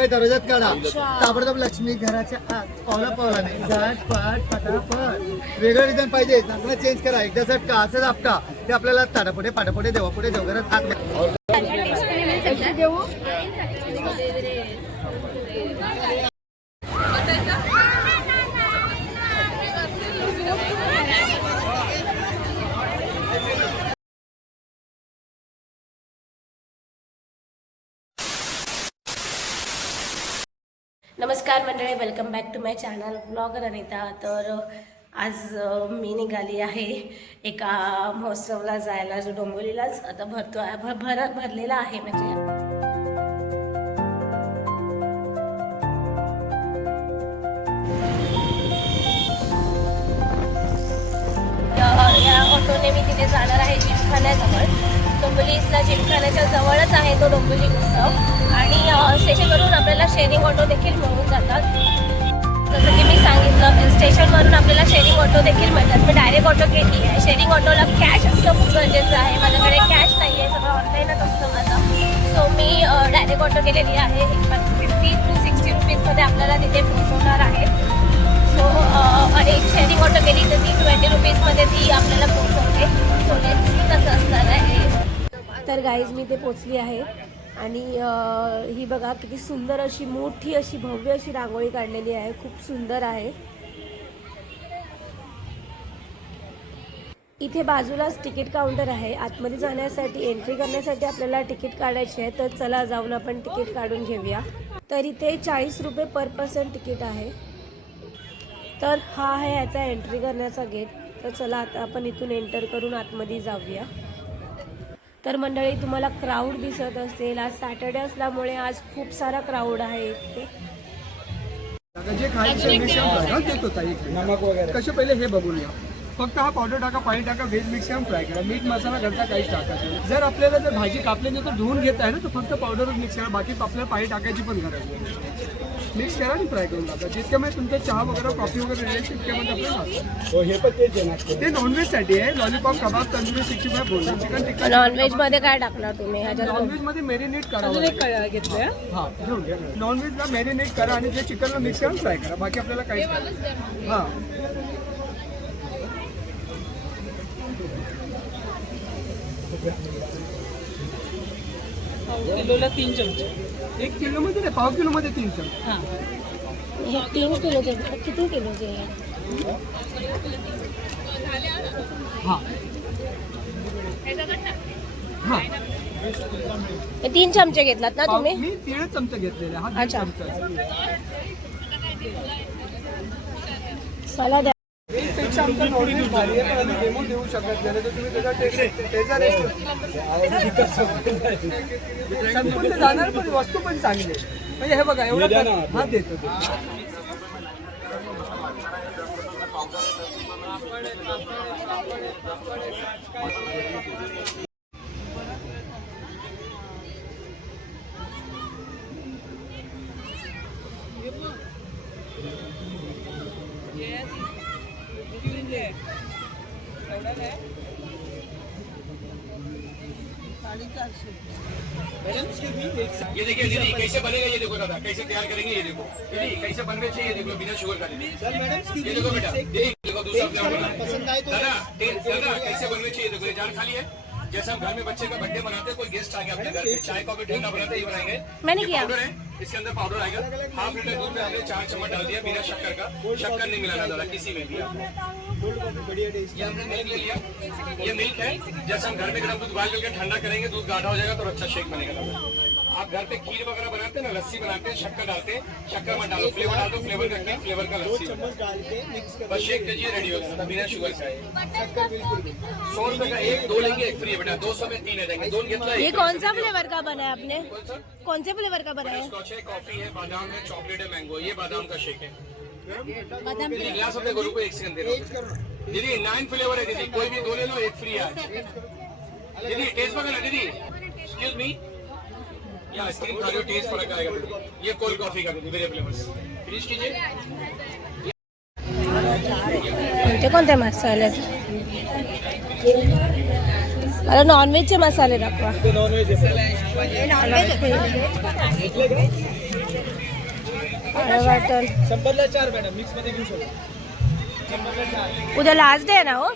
सकाळी दरवाजात काढा, ताबडतोब लक्ष्मी घराच्या आत पावला पावला नाही, झटपट पटापट. वेगळं डिझाईन पाहिजे, चांगलं चेंज करा. एकदा झटका असं आपटा ते आपल्याला ताटापुढे पाटापुढे देवापुढे देवघरात आत देऊ. नमस्कार मंडळी, welcome back to my channel blogger Anita. तर आज मी निघाली आहे एका महोत्सवला जायला, जो डोंबिवलीलाच आता भरलेला आहे. म्हणजे या ऑटोने मी तिथे जाणार आहे जिमखान्याजवळ. डोंबिवलीला जिमखान्याच्या जवळच आहे तो डोंबिवली उत्सव. आणि स्टेशनवरून आपल्याला शेअरिंग ऑटो देखील मिळून जातात. जसं की मी सांगितलं, स्टेशनवरून आपल्याला शेअरिंग ऑटो देखील मिळतात. मी डायरेक्ट ऑटो घेतली आहे. शेअरिंग ऑटोला कॅश असणं खूप गरजेचं आहे. माझ्याकडे कॅश नाही आहे, सगळं ऑनलाईनच असतं माझं. सो मी डायरेक्ट ऑटो केलेली आहे. 50 to 60 रुपीजमध्ये आपल्याला तिथे पोहोचवणार आहे. सो आणि शेअरिंग ऑटो केली तर ती 20 रुपीजमध्ये ती आपल्याला पोहोचवते. सो लेट्स सी कसं असणार आहे. तर गाईज मी ते पोचली आहे. आणि ही बघा किती सुंदर अशी मोठी अशी भव्य अशी रांगोळी काढलेली आहे. खूप सुंदर आहे. इथे बाजूलाच तिकीट काउंटर आहे. आतमध्ये जाण्यासाठी, एंट्री करण्यासाठी आपल्याला तिकीट काढायचे आहे. तर चला जाऊन आपण तिकीट काढून घेऊया. तर इथे 40 रुपये पर पर्सन तिकीट आहे. तर हा आहे याचा एंट्री करण्याचा गेट. तर चला आता आपण इथून एंटर करून आतमध्ये जाऊया. तर मंडळी, तुम्हाला क्राऊड दिसत असेल. आज सॅटर्डे असल्यामुळे आज खूप सारा क्राऊड आहे इथे. जे नमक वगैरे कसे पहिले हे बघून घ्या. फक्त हा पावडर टाका, पाणी टाका, व्हेज मिक्स फ्राय करा. मीठ मसाला घरचा काहीच टाकायचं. जर आपल्याला जर भाजी कापल्याने तर धुवून घेत आहे ना, तर फक्त पावडरच मिक्स करा. बाकी आपल्याला पाणी टाकायची पण गरज नाही. मिक्स करा आणि फ्राय करून टाका. जितक्यामध्ये तुमचा चहा वगैरे, कॉफी वगैरे रेडी तितक्यामध्ये आपल्याला. हे पण तेच आहे, ते नॉनव्हेजसाठी आहे. लॉलीपॉप, कबाब, तंदुरी, 65 बोलतो, चिकन टिक्का. नॉनव्हेज मध्ये काय टाकणार तुम्ही? नॉनव्हेज मध्ये मॅरिनेट करा. घेतलं हां, घेऊन घ्या. नॉनव्हेजला मॅरिनेट करा आणि जे चिकनला मिक्स करून फ्राय करा. बाकी आपल्याला काहीच हां. किलोला 3 चमचे. 1 किलोमध्ये नाही, पाव किलोमध्ये 3 चमचे. हां, हे 3 किलोचे. किती किलोचे? हां हां, हे 3 चमचे घेतलात ना तुम्ही? मी 3 चमचे घेतलेले. हा 3 अच्छा. चमचा. चला द्या. पेक्षा आमचा नॉनव्हेज भारी आहे, पण आम्ही डेमो देऊ शकत नाही. तर तुम्ही त्याचा संपूर्ण जाणार, पण वस्तू पण चांगली आहे. म्हणजे हे बघा, एवढं हा देतो. ये देखिए दीदी कैसे बनेगा, ये देखो दादा कैसे तैयार करेंगे, ये देखो दीदी कैसे बन रहे चाहिए, देखो बिना शुगर का. ये देखो बेटा, दीदी देखो दूसरा दादा कैसे बन रहे चाहिए, देखो ये जार खाली है. जैसे हम घर में बच्चे का बर्थडे बनाते हैं, कोई गेस्ट आ गया अपने घर पे, चाय कॉफी ठंडा बनाते हैं, ये बनाएंगे. मैंने किया. पाउडर है, इसके अंदर पाउडर आएगा. हाफ लीटर दूध में हमने 4 चम्मच डाल दिया बिना शक्कर का. शक्कर नहीं मिलाना दादा किसी में भी. ये हमने मिल्क ले लिया. ये मिल्क है. जैसे हम घर में गर्म दूध उबाल करके ठंडा करेंगे, दूध गाढ़ा हो जाएगा तो अच्छा शेक बनेगा दादा. आप घर पे खीर वगैरह बनाते हैं ना, लस्सी बनाते हैं, शक्कर डालते हैं, शक्कर मत डालो, फ्लेवर डाल दो, फ्लेवर करके फ्लेवर का लस्सी बस शेक कीजिए, रेडी हो जाता बिना शुगर का. 100 रुपए का 1, 2 लेंगे 1 फ्री है बेटा. 200 में 3 आ जाएंगे. 2 घेतला. ये कौन सा फ्लेवर का बना है आपने? कौन से फ्लेवर का बना है? स्कॉच है, कॉफी है, बादाम है, चॉकलेट है, मैंगो. ये बादाम का शेक है. दीदी ग्लास अपने गुरु को 1 सेकंड दे दो. दीदी 9 फ्लेवर है दीदी, कोई भी 2 ले लो, 1 फ्री है. दीदी टेस्ट बघा ना दीदी. एक्सक्यूज मी, या आइसक्रीम खा लो, टेस्ट फर्क आएगा दीदी. ये कोल्ड कॉफी का दीदी, मेरे फ्लेवर्स फिनिश कीजिए. कोणते मसाले? मला नॉनव्हेजचे मसाले दाखवा. काळं वाटण. 100ला 4 मॅडम, मिक्स मध्ये घेऊ शकतो. 100ला 4. उद्या लास्ट डे आहे ना हो?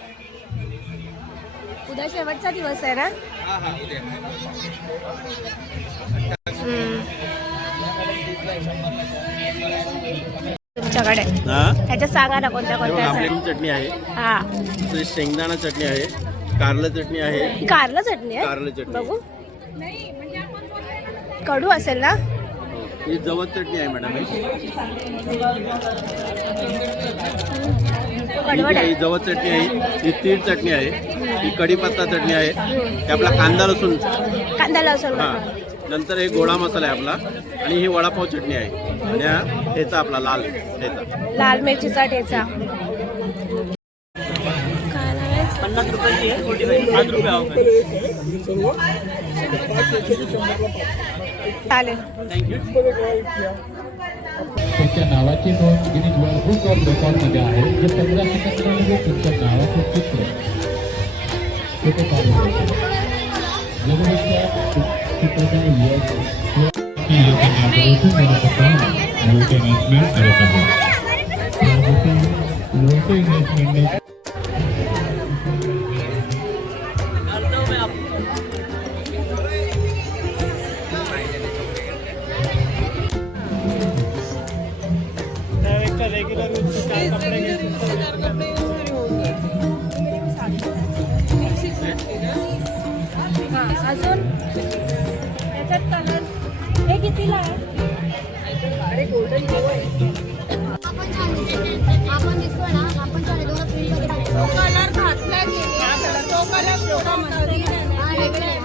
उद्या शेवटचा दिवस आहे ना? हा हा उद्या. तुमच्याकडे ह्याच्यात सांगा ना कोणत्या कोणत्या आपली आहेत. चटणी आहे, हा, तसेच शेंगदाणा चटणी आहे, कारलं चटणी आहे, ही कारलं चटणी कारलं आहे. चटणी. बघू, कडू असेल ना? ही जवस चटणी आहे मॅडम. कडवट आहे. ही जवस चटणी आहे, ही तीळ चटणी आहे, ही कढीपत्ता चटणी आहे, ही आपला कांदा लसूण, कांदा लसूण. हा, नंतर हे गोडा मसाला आहे आपला, आणि ही वडापाव चटणी आहे, आणि हा ठेचा आपला लाल ठेचा. लाल मिरचीचा ठेचा. 50 रुपयाची आहे, 5 रुपये आहो. चालेल. थँक्यू. तुमच्या नावाची नोंद गिनीज वर्ल्ड बुक ऑफ रेकॉर्डमध्ये आहे. जे 15 सेकंदामध्ये तुमच्या नावाचं चित्र तिथे काढून घ्यायचं. जमिनीच्या चित्राचा यश की लोकांना इन्व्हेस्टमेंट करत आहे. लोक इन्व्हेस्टमेंटने अजून याच्यात कलर हे कितीला आहे? अरे गोल्डन आपण दिसतो ना, आपण चालेल दोन प्रिंट कलर घातला की तो कलर थोडा मध्ये वेगळा आहे.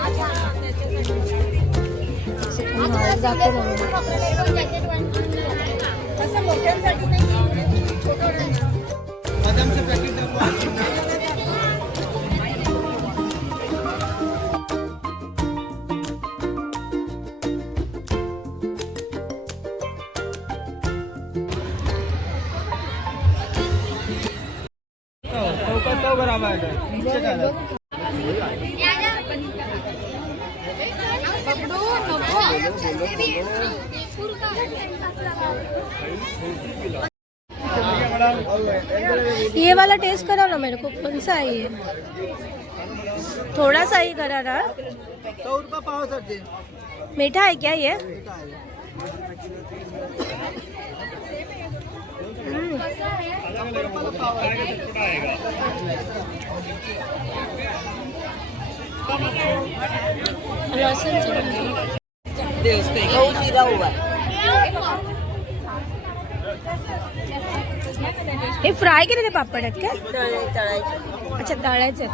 असं मोठ्यांसाठी नाही, छोटं बदामचं पॅकेट दाखवा. ये वाला टेस्ट करो ना मेरे को, कौन सा है ये? थोड़ा सा ही करा ना. 100 रुपये पाव सर ते. मीठा है क्या ये? लहसुन हे फ्राय केलेले पापड आहेत का? अच्छा, तळायचे आहेत.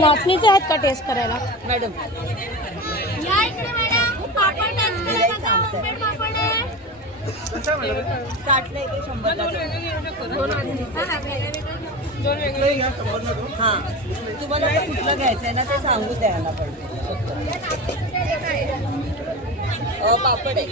नाचणीचे आहेत का टेस्ट करायला? मॅडम या इकडे मॅडम, पापड टेस्ट करायला का? पापड आहे 60 ला एक 100 ला दोन वेगळे घ्या. हां, तुम्हाला कुठलं घ्यायचं आहे ना ते सांगू द्यायला पाहिजे. पापड आहे.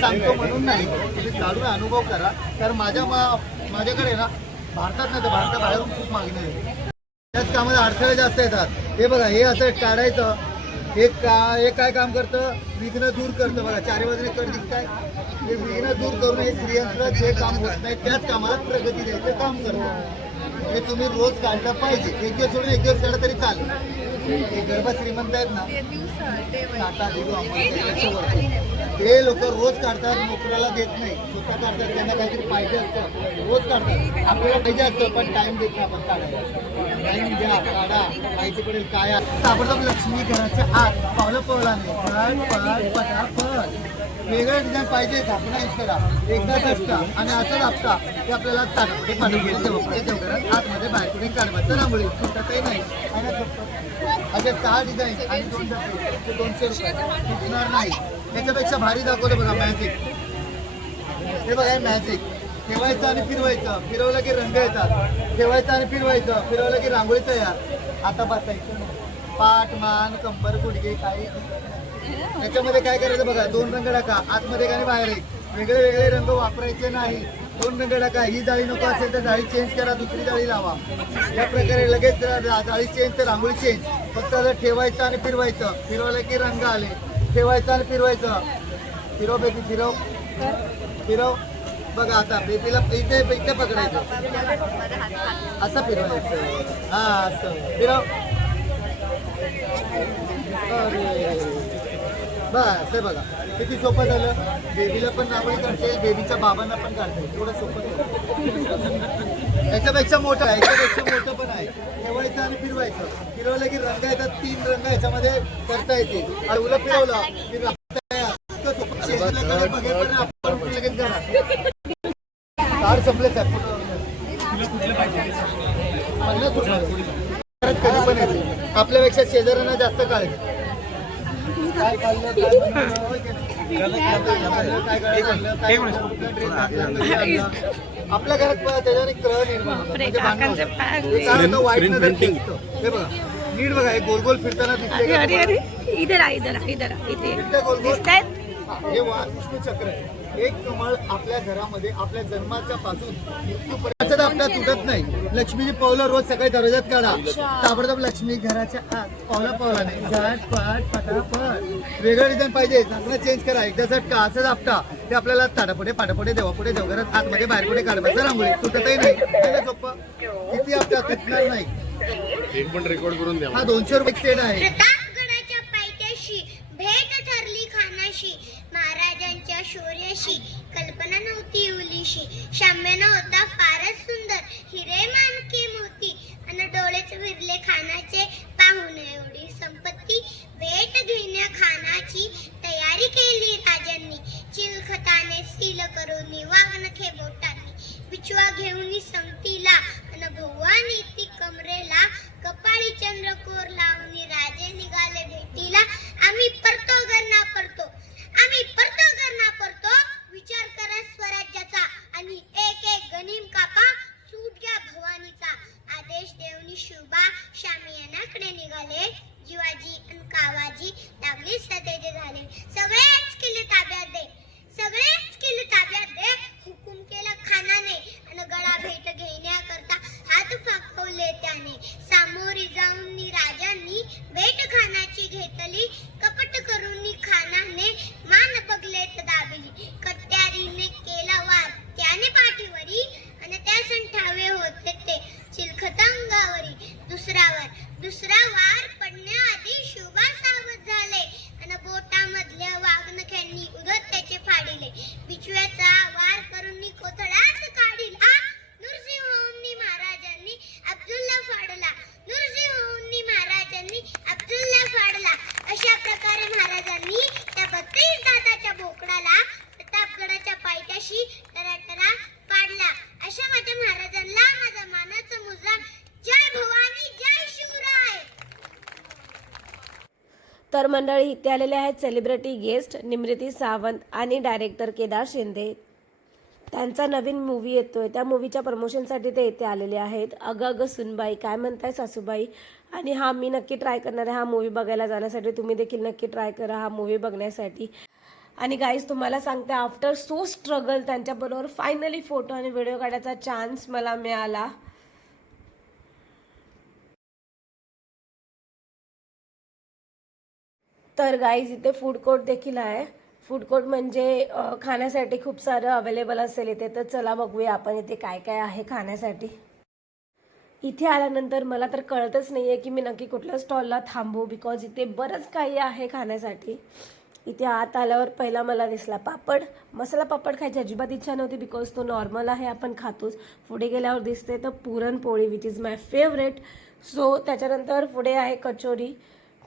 सांगतो म्हणून नाही, तुम्ही काढून अनुभव करा. तर माझ्याकडे ना भारतात नाही तर भारताबाहेरून खूप मागणी आहे. त्याच कामाला अडथळे जास्त येतात. हे बघा, हे असं काढायचं, हे काय काम करतं, विघ्न दूर करतं. बघा, चारी बाजूने कट दिसताय, हे विघ्न दूर करून हे स्त्रियंत्र जे काम होत नाही त्याच कामाला प्रगती द्यायचं काम करतं. हे तुम्ही रोज काढलं पाहिजे. एक दिवस सोडून एक दिवस काढलं तरी चालेल. हे गरबा श्रीमंत आहेत ना, टाटा दिगो ते लोक रोज काढतात, नोकऱ्याला देत नाही, स्वतः काढतात. त्यांना काहीतरी पाहिजे असतं, रोज काढतात. आपल्याला पाहिजे असतं पण टाइम देत नाही आपण काढायला. टाइम द्या, काढा, माहिती पडेल काय आहे. ताबडतोब लक्ष्मी घराच्या आत पावलं पावलाने पटापट पटापट वेगळं डिझाईन पाहिजे, झाकणा यूज करा, एकदा झटका आणि असं आपटा ते आपल्याला ताटापुढे पाठवले देवपुढे देवघरात आतमध्ये बाहेर पुढे काढवायचं रांगोळी तुटतही नाही. असे 6 डिझाईन आणि 200 रुपये तुटणार नाही. त्याच्यापेक्षा भारी दाखवलं बघा मॅजिक. हे बघा मॅजिक, ठेवायचं आणि फिरवायचं, फिरवलं की रंग येतात, ठेवायचं आणि फिरवायचं, फिरवलं की रांगोळी तयार. आता बसायचं पाठ मान कंबर गुडघे काही. त्याच्यामध्ये काय करायचं बघा, 2 रंग टाका, आतमध्ये एक आणि बाहेर एक. वेगळे वेगळे रंग वापरायचे नाही, 2 रंग टाका. ही जाळी नको असेल तर जाळी चेंज करा, दुसरी जाळी लावा. या प्रकारे लगेच जाळी चेंज तर रांगोळी चेंज. फक्त जर ठेवायचं आणि फिरवायचं, फिरवलं की रंग आले, ठेवायचं आणि फिरवायचं. फिरव बेबी, फिरव फिरव. बघा आता बेबीला इथे इथे पकडायचं, असं फिरवायचं. हा असं फिरव. बस हे बघा किती सोपं झालं. बेबीला पण रांगोळी काढता येईल, बेबीच्या बाबांना पण काढता येईल. एवढं सोपं झालं. याच्यापेक्षा मोठं आहे, याच्यापेक्षा मोठं पण आहे. ठेवायचं आणि फिरवायचं, फिरवलं की रंग येतात. 3 रंग याच्यामध्ये करता येतील. उलट फिरवलं की आपण लगेच करा. कार्ड संपले साहेब, कधी पण येते. आपल्यापेक्षा शेजाऱ्यांना जास्त काळजी. काय खाल्लं, काय आपल्या घरात त्याच्यावर एक कळ निर्माण होतो. वाईट नजर खेचतं. हे बघा नीट बघा, हे गोल गोल फिरताना दिसते. गोल गोल हे विष्णू चक्र आहे. एक कमळ आपल्या घरामध्ये आपल्या जन्माच्या पासून मृत्यूपर्यंत आपल्या तुटत नाही. लक्ष्मीची पावलं रोज सकाळी दरवाजात काढा. ताबडतोब लक्ष्मी घराच्या आत पावला पावलाने झटपट पटापट वेगळं डिझाईन पाहिजे, झाकणं चेंज करा, एकदा झटका असं आपटा ते आपल्याला ताटापुढे पाटापुढे देवापुढे देवघरात आतमध्ये बाहेर पुढे काढवायचं रांगोळी तुटतही नाही. सोपं किती आपल्या तुटणार नाही. एक पण रेकॉर्ड करून द्या. हा 200 रुपये सेट आहे. प्रतापगडाच्या पायथ्याशी भेट ठरली खानाशी, महाराजांच्या शौर्याशी कल्पना नव्हती उलीशी. शाम्यानं होता फारच सुंदर, हिरे मानके मोती आणि डोळेच विरले खानाचे. पाहून एवढी संपत्ती भेट घेण्या खानाची तयारी केली राजांनी. चिलखताने सील करून वागणखे बोटांनी, बिचवा घेऊन संगतीला अन भुवानी ती कमरेला. कपाळी चंद्रकोर लावून राजे निघाले भेटीला. आम्ही परतो गरणा परतो, आम्ही परतो गरणा परतो. विचार करा स्वराज्याचा आणि एक एक गनिम कापा. सूट घ्या भवानीचा आदेश देऊनी शुभा. शामियानाकडे निघाले जीवाजी आणि कावाजी. लागली सतेजे झाले, सगळेच किल्ले ताब्यात दे, सगळेच किल्ले ताब्यात दे. हुकूम केला खानाने आणि गळा भेट घेण्याकरता हात फाकवले त्याने. सामोरी जाऊन राजांनी भेट खानाची घेतली. कपट करून खानाने मान बगलेत दाबली. कट्यारीने केला वार त्याने पाठीवरी आणि त्या संठावे होते ते चिलखतांगावरी. दुसरा वार पडण्याआधी शुभा सावध झाले आणि बोटामधल्या वाघनख्यांनी उदत त्याचे फाडिले. बिचव्याचा वार करून कोथळाच काढिला. नृसिंहोंनी महाराजांनी अब्दुल्ला फाडला, नृसिंहोंनी महाराजांनी अब्दुल्ला फाडला. अशा प्रकारे महाराजांनी त्या 32 दाताच्या बोकडाला प्रतापगडाच्या पायथ्याशी टराटरा पाडला. अशा माझ्या महाराजांना माझा मानाचा मुजरा. जय भवानी, जय शिवराय. तर मंडळी इथे आलेले आहेत सेलिब्रिटी गेस्ट निमृती सावंत आणि डायरेक्टर केदार शिंदे. त्यांचा नवीन मूवी येतोय, त्या मूवीच्या प्रमोशनसाठी ते इथे आलेले आहेत. अगं अगं सुनबाई, काय म्हणताय सासूबाई. आणि हा मी नक्की ट्राय करणार आहे हा मूवी बघायला जाण्यासाठी. तुम्ही देखील नक्की ट्राय करा हा मूवी बघण्यासाठी. आणि गाईज तुम्हाला सांगते, आफ्टर सो स्ट्रगल त्यांच्याबरोबर फायनली फोटो आणि व्हिडिओ काढायचा चान्स मला मिळाला. तर गाईज इथे फूड कोर्ट देखील आहे. फूड कोर्ट म्हणजे खाण्यासाठी खूप सारं अवेलेबल असेल इथे. तर चला बघूया आपण इथे काय काय आहे खाण्यासाठी. इथे आल्यानंतर मला तर कळतच नाही आहे की मी नक्की कुठल्या स्टॉलला थांबू, बिकॉज इथे बरंच काही आहे खाण्यासाठी. इथे आत आल्यावर पहिला मला दिसला पापड. मसाला पापड खायची अजिबात इच्छा नव्हती बिकॉज तो नॉर्मल आहे, आपण खातोच. पुढे गेल्यावर दिसते तर puran poli which is my favourite. So त्याच्यानंतर पुढे आहे कचोरी.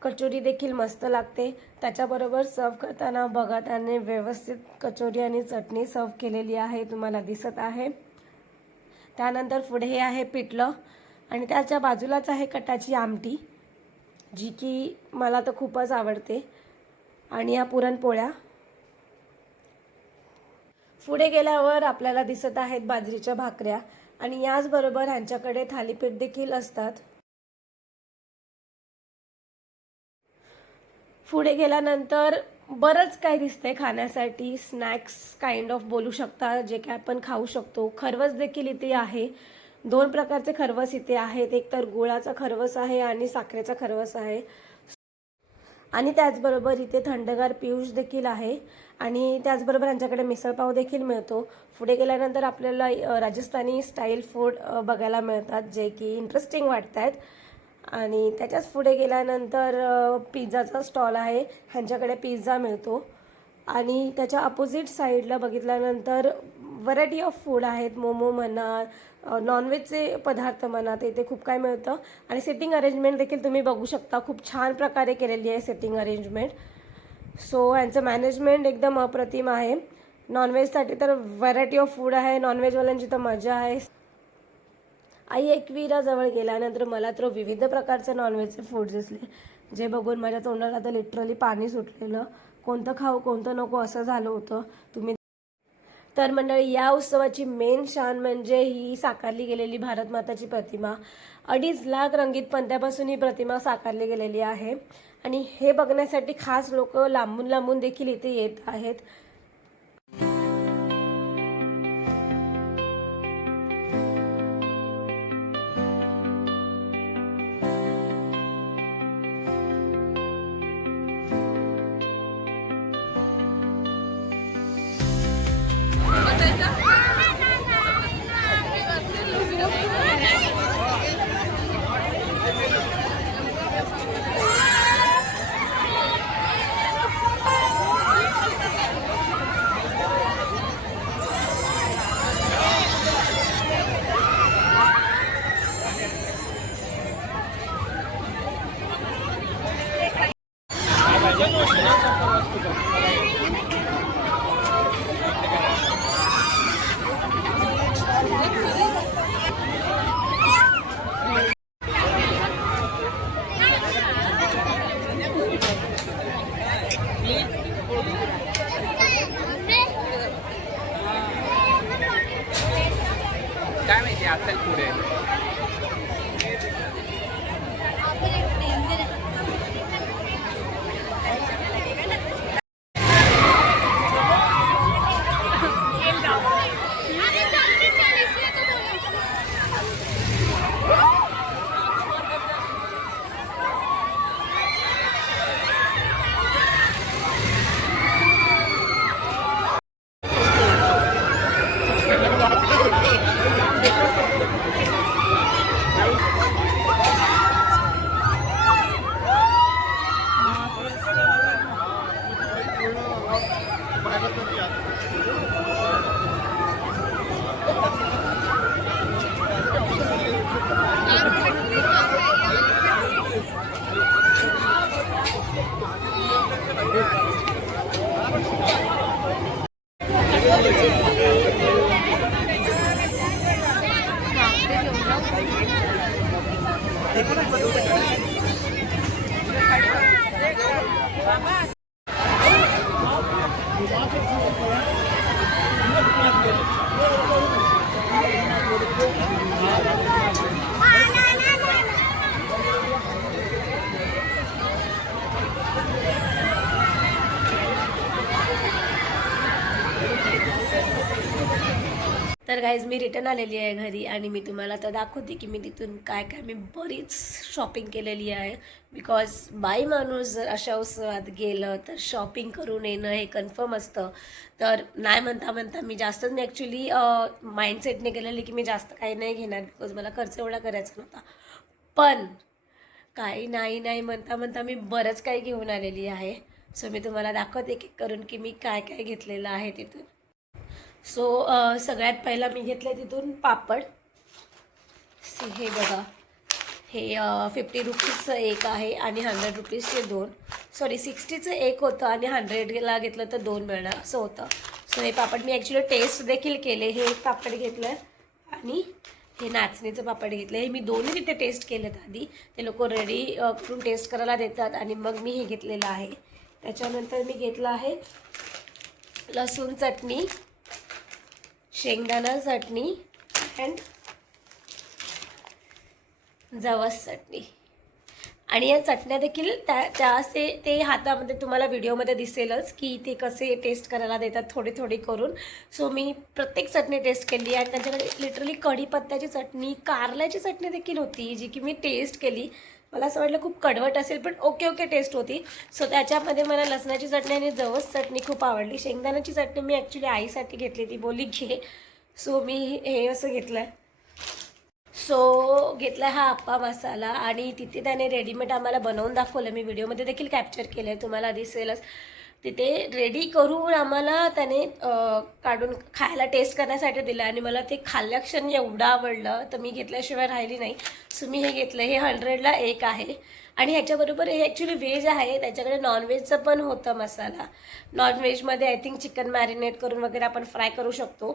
कचोरी देखील मस्त लागते. त्याच्याबरोबर सर्व करताना बघा त्याने व्यवस्थित कचोरी आणि चटणी सर्व केलेली आहे, तुम्हाला दिसत आहे. त्यानंतर पुढे हे आहे पिठलं आणि त्याच्या बाजूलाच आहे कटाची आमटी, जी की मला तर खूपच आवडते. आणि या पुरणपोळ्या. पुढे गेल्यावर आपल्याला दिसत आहेत बाजरीच्या भाकऱ्या आणि याचबरोबर ह्यांच्याकडे थालीपीठ देखील असतात. पुढे गेल्यानंतर बरंच काही दिसतंय खाण्यासाठी. स्नॅक्स काइंड ऑफ बोलू शकता, जे काय आपण खाऊ शकतो. खरवस देखील इथे आहे. 2 प्रकारचे खरवस इथे आहेत. एक तर गुळाचा खरवस आहे आणि साखरेचा खरवस आहे. आणि त्याचबरोबर इथे थंडगार पियुष देखील आहे. आणि त्याचबरोबर यांच्याकडे मिसळपाव देखील मिळतो. पुढे गेल्यानंतर आपल्याला राजस्थानी स्टाईल फूड बघायला मिळतात, जे की इंटरेस्टिंग वाटत आहेत. आणि त्याच्याच पुढे गेल्यानंतर पिझ्झाचा स्टॉल आहे. ह्यांच्याकडे पिझ्झा मिळतो. आणि त्याच्या अपोजिट साईडला बघितल्यानंतर व्हरायटी ऑफ फूड आहेत. मोमो म्हणा, नॉनव्हेजचे पदार्थ म्हणा, ते इथे खूप काय मिळतं. आणि सिटिंग अरेंजमेंट देखील तुम्ही बघू शकता. खूप छान प्रकारे केलेली आहे सिटिंग अरेंजमेंट. सो यांचं मॅनेजमेंट एकदम अप्रतिम आहे. नॉनव्हेजसाठी तर व्हरायटी ऑफ फूड आहे. नॉनव्हेजवाल्यांची तर मजा आहे. आई एकविरा जवळ गेल्यानंतर मला तर विविध प्रकारचे नॉनव्हेजचे फूड दिसले, जे बघून माझ्या तोंडाला तर लिटरली पाणी सुटलेलं. कोणतं खाऊ कोणतं नको असं झालं होतं. तुम्ही तर मंडळी, या उत्सवाची मेन शान म्हणजे ही साकारली गेलेली भारत माताची प्रतिमा. 2.5 लाख रंगीत पणत्यापासून ही प्रतिमा साकारली गेलेली आहे. आणि हे बघण्यासाठी खास लोक लांबून लांबून देखील इथे येत आहेत. काय माहिती असेल पुढे. तर गाईज मी रिटर्न आलेली आहे घरी आणि मी तुम्हाला तर दाखवते की मी तिथून काय काय मी बरीच शॉपिंग केलेली आहे. बिकॉज बाई माणूस जर अशा उत्सवात गेलं तर शॉपिंग करून येणं हे कन्फर्म असतं. तर नाही म्हणता मी जास्तच मी ॲक्च्युली माइंडसेटने केलेली की मी जास्त काही नाही घेणार बिकॉज मला खर्च एवढा करायचा नव्हता. पण काही नाही म्हणता मी बरंच काही घेऊन आलेली आहे. सो मी तुम्हाला दाखवते एक एक करून की मी काय काय घेतलेलं आहे तिथून. सो सगळ्यात पहिला मी घेतलं तिथून पापड. हे बघा, हे 50 रुपीजचं एक आहे आणि 100 रुपीजचे 2. सॉरी 60चं एक होतं आणि 100ला घेतलं तर 2 मिळणार असं होतं. सो हे पापड मी ॲक्च्युली टेस्ट देखील केले. हे एक पापड घेतलं आणि हे नाचणीचं पापड घेतलं. हे मी दोन्ही तिथे टेस्ट केलेत आधी. ते लोक रेडी करून टेस्ट करायला देतात आणि मग मी हे घेतलेलं आहे. त्याच्यानंतर मी घेतलं आहे लसूण चटणी, शेंगदाणा चटणी अँड जवस चटणी. आणि या चटण्या देखील ते हातामध्ये तुम्हाला व्हिडिओमध्ये दिसेलच की ते कसे टेस्ट करायला देतात थोडी करून. सो मी प्रत्येक चटणी टेस्ट केली आणि त्यांच्याकडे लिटरली कढीपत्त्याची चटणी, कारल्याची चटणी देखील होती जी की मी टेस्ट केली. मला असं वाटलं खूप कडवट असेल पण ओके टेस्ट होती. सो त्याच्यामध्ये मला लसणाची चटणी आणि जवस चटणी खूप आवडली. शेंगदाण्याची चटणी मी ॲक्च्युली आईसाठी घेतली, ती बोलली घे. सो मी हे असं घेतलं आहे. सो घेतला हा आप्पा मसाला आणि तिथे त्याने रेडीमेड आम्हाला बनवून दाखवलं. मी व्हिडिओमध्ये देखील कॅप्चर केलं आहे, तुम्हाला दिसेलच. तिथे रेडी करून आम्हाला त्याने काढून खायला टेस्ट करण्यासाठी दिलं आणि मला ते खाल्ल्या क्षणी एवढं आवडलं तर मी घेतल्याशिवाय राहिली नाही. सो मी हे घेतलं. हे 100ला एक आहे आणि ह्याच्याबरोबर हे ॲक्च्युली व्हेज आहे. त्याच्याकडे नॉनव्हेजचं पण होतं मसाला. नॉनव्हेजमध्ये आय थिंक चिकन मॅरिनेट करून वगैरे आपण फ्राय करू शकतो,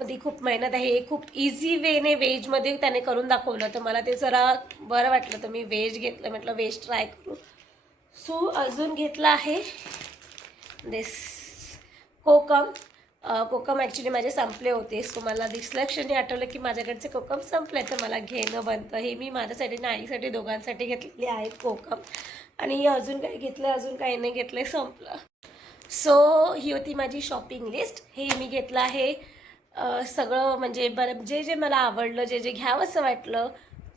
पण ती खूप मेहनत आहे. हे खूप इझी वेने व्हेजमध्ये त्याने करून दाखवलं तर मला ते जरा बरं वाटलं तर मी व्हेज घेतलं. म्हटलं व्हेज ट्राय करू. सो अजून घेतलं आहे दिस कोकम. कोकम ॲक्च्युली माझे संपले होते. सो मला दिसल्या क्षणी आठवलं की माझ्याकडचे कोकम संपले तर मला घेणं बनतं. हे मी माझ्यासाठी आणि आईसाठी दोघांसाठी घेतलेले आहेत कोकम. आणि अजून काही घेतलं, अजून काही नाही घेतलं, संपलं. सो ही होती माझी शॉपिंग लिस्ट. हे मी घेतलं आहे सगळं, म्हणजे बरं जे मला आवडलं, जे घ्यावंसं वाटलं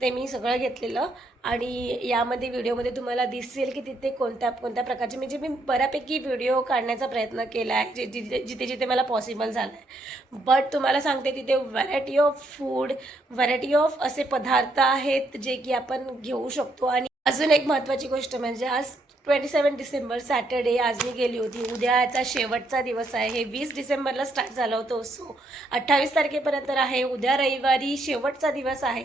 ते मी सगळं घेतलेलं. आणि यामध्ये व्हिडिओमध्ये तुम्हाला दिसेल की तिथे कोणत्या प्रकारचे म्हणजे मी बऱ्यापैकी व्हिडिओ काढण्याचा प्रयत्न केला आहे जिथे मला पॉसिबल झालं आहे. बट तुम्हाला सांगते तिथे variety of food, variety of असे पदार्थ आहेत जे की आपण घेऊ शकतो. आणि अजून एक महत्त्वाची गोष्ट म्हणजे आज 27 डिसेंबर सॅटर्डे आज मी गेली होती. उद्याचा शेवटचा दिवस आहे. हे 20 डिसेंबरला स्टार्ट झालं होतं. सो 28 तारखेपर्यंत आहे. उद्या रविवारी शेवटचा दिवस आहे.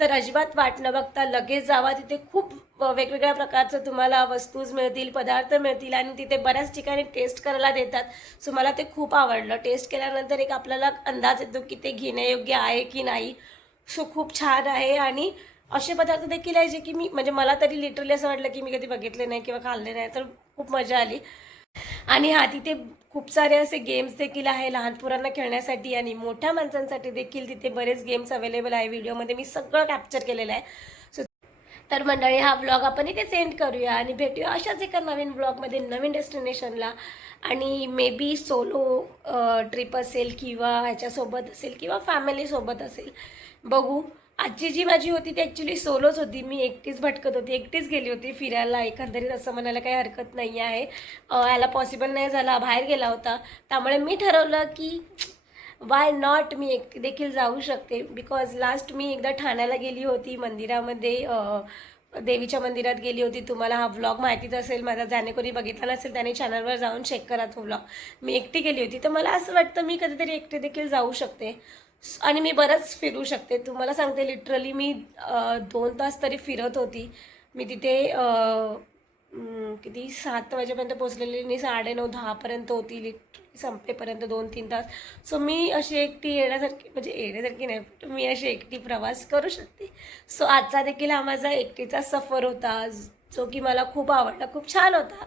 तर अजिबात वाट न बघता लगेच जावा. तिथे खूप वेगवेगळ्या प्रकारचं तुम्हाला वस्तूज मिळतील, पदार्थ मिळतील आणि तिथे बऱ्याच ठिकाणी टेस्ट करायला देतात. सो मला ते खूप आवडलं. टेस्ट केल्यानंतर एक आपल्याला अंदाज येतो की ते घेण्यायोग्य आहे की नाही. सो खूप छान आहे. आणि असे पदार्थ देखील आहे जे की मी म्हणजे मला तरी लिटरली असं वाटलं की मी कधी बघितले नाही किंवा खाल्ले नाही, तर खूप मजा आली. आणि तिथे खूप सारे असे गेम्स देखील आहे लहान पोरांना खेळण्यासाठी आणि मोठ्या माणसांसाठी देखील तिथे बरेच गेम्स अवेलेबल आहे. व्हिडिओमध्ये मी सगळं कॅप्चर केलेलं आहे. सो तर मंडळी हा व्लॉग आपण इथे सेंड करूया आणि भेटूया अशाच एका नवीन व्लॉगमध्ये नवीन डेस्टिनेशनला. आणि मे बी सोलो ट्रिप असेल किंवा ह्याच्यासोबत असेल किंवा फॅमिलीसोबत असेल, बघू. आजची जी माझी होती ती ॲक्च्युली सोलोच होती. मी एकटीच भटकत होती, एकटीच गेली होती फिरायला. एकंदरीत असं म्हणायला काही हरकत नाही आहे. याला पॉसिबल नाही झाला, बाहेर गेला होता. त्यामुळे मी ठरवलं की वाय नॉट, मी एकटी देखील जाऊ शकते. बिकॉज लास्ट मी एकदा ठाण्याला गेली होती मंदिरामध्ये, देवीच्या मंदिरात गेली होती. तुम्हाला हा व्लॉग माहितीच असेल माझा. ज्याने कोणी बघितला नसेल त्याने चॅनलवर जाऊन चेक करा तो व्लॉग. मी एकटी गेली होती. तर मला असं वाटतं मी कधीतरी एकटी देखील जाऊ शकते आणि मी बरंच फिरू शकते. तुम्हाला सांगते लिटरली मी 2 तास तरी फिरत होती. मी तिथे किती 7 वाजेपर्यंत पोचलेली, मी 9:30 10पर्यंत होती. लिटरली संपेपर्यंत 2-3 तास. सो मी अशी एकटी येण्यासारखी नाही, मी अशी एकटी प्रवास करू शकते. सो आजचा देखील हा माझा एकटीचा सफर होता जो की मला खूप आवडला, खूप छान होता.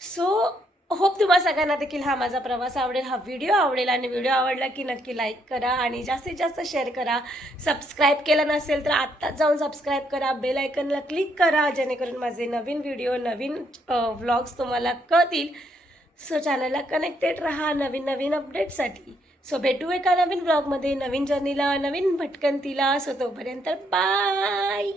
सो होप तुम्हा सगळ्यांना देखील हा माझा प्रवास आवडेल, हा व्हिडिओ आवडेल. आणि व्हिडिओ आवडला की नक्की लाईक करा आणि जास्तीत जास्त शेअर करा. सबस्क्राईब केलं नसेल तर आत्ताच जाऊन सबस्क्राईब करा, बेल आयकनला क्लिक करा, जेणेकरून माझे नवीन व्हिडिओ, नवीन व्लॉग्स तुम्हाला कळतील. सो चॅनलला कनेक्टेड राहा नवीन अपडेटसाठी. सो भेटू एका नवीन ब्लॉगमध्ये, नवीन जर्नीला, नवीन भटकंतीला. सो तोपर्यंत बाय.